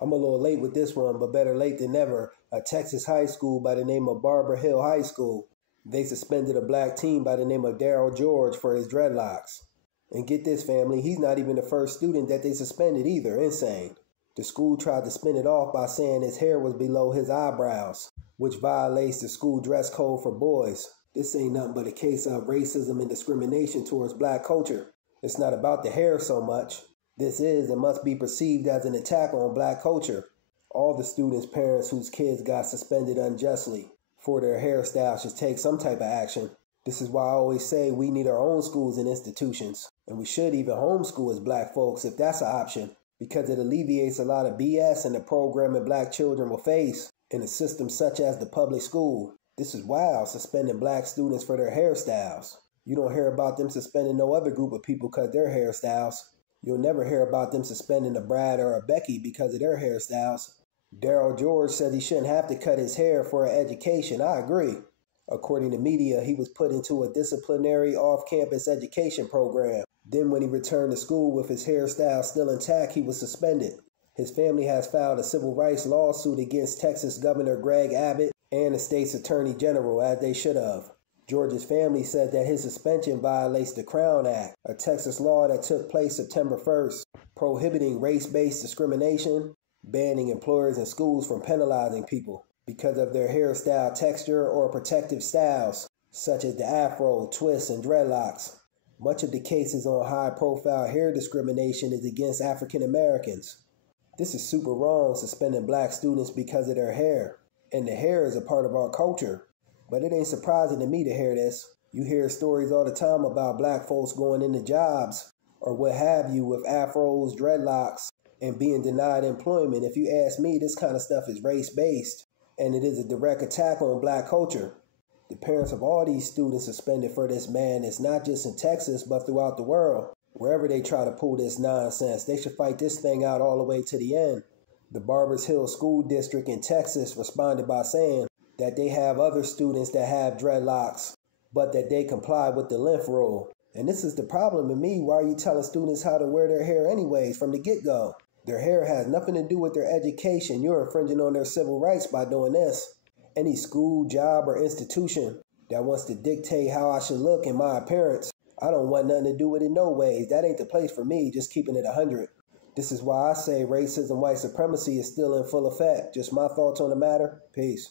I'm a little late with this one, but better late than never. A Texas high school by the name of Barber Hill High School. They suspended a black teen by the name of Daryl George for his dreadlocks. And get this, family, he's not even the first student that they suspended either. Insane. The school tried to spin it off by saying his hair was below his eyebrows, which violates the school dress code for boys. This ain't nothing but a case of racism and discrimination towards black culture. It's not about the hair so much. This is and must be perceived as an attack on black culture. All the students' parents whose kids got suspended unjustly for their hairstyle should take some type of action. This is why I always say we need our own schools and institutions. And we should even homeschool as black folks if that's an option, because it alleviates a lot of BS and the programming black children will face in a system such as the public school. This is wild, suspending black students for their hairstyles. You don't hear about them suspending no other group of people because of their hairstyles. You'll never hear about them suspending a Brad or a Becky because of their hairstyles. Daryl George says he shouldn't have to cut his hair for an education. I agree. According to media, he was put into a disciplinary off-campus education program. Then when he returned to school with his hairstyle still intact, he was suspended. His family has filed a civil rights lawsuit against Texas Governor Greg Abbott and the state's attorney general, as they should have. George's family said that his suspension violates the Crown Act, a Texas law that took place September 1st, prohibiting race-based discrimination, banning employers and schools from penalizing people because of their hairstyle texture or protective styles, such as the afro, twists, and dreadlocks. Much of the cases on high-profile hair discrimination is against African Americans. This is super wrong, suspending black students because of their hair. And the hair is a part of our culture. But it ain't surprising to me to hear this. You hear stories all the time about black folks going into jobs or what have you with afros, dreadlocks, and being denied employment. If you ask me, this kind of stuff is race-based, and it is a direct attack on black culture. The parents of all these students suspended for this man is not just in Texas, but throughout the world. Wherever they try to pull this nonsense, they should fight this thing out all the way to the end. The Barbers Hill School District in Texas responded by saying that they have other students that have dreadlocks, but that they comply with the length rule. And this is the problem to me. Why are you telling students how to wear their hair anyways from the get-go? Their hair has nothing to do with their education. You're infringing on their civil rights by doing this. Any school, job, or institution that wants to dictate how I should look in my appearance, I don't want nothing to do with it no ways. That ain't the place for me, just keeping it 100. This is why I say racism, white supremacy is still in full effect. Just my thoughts on the matter. Peace.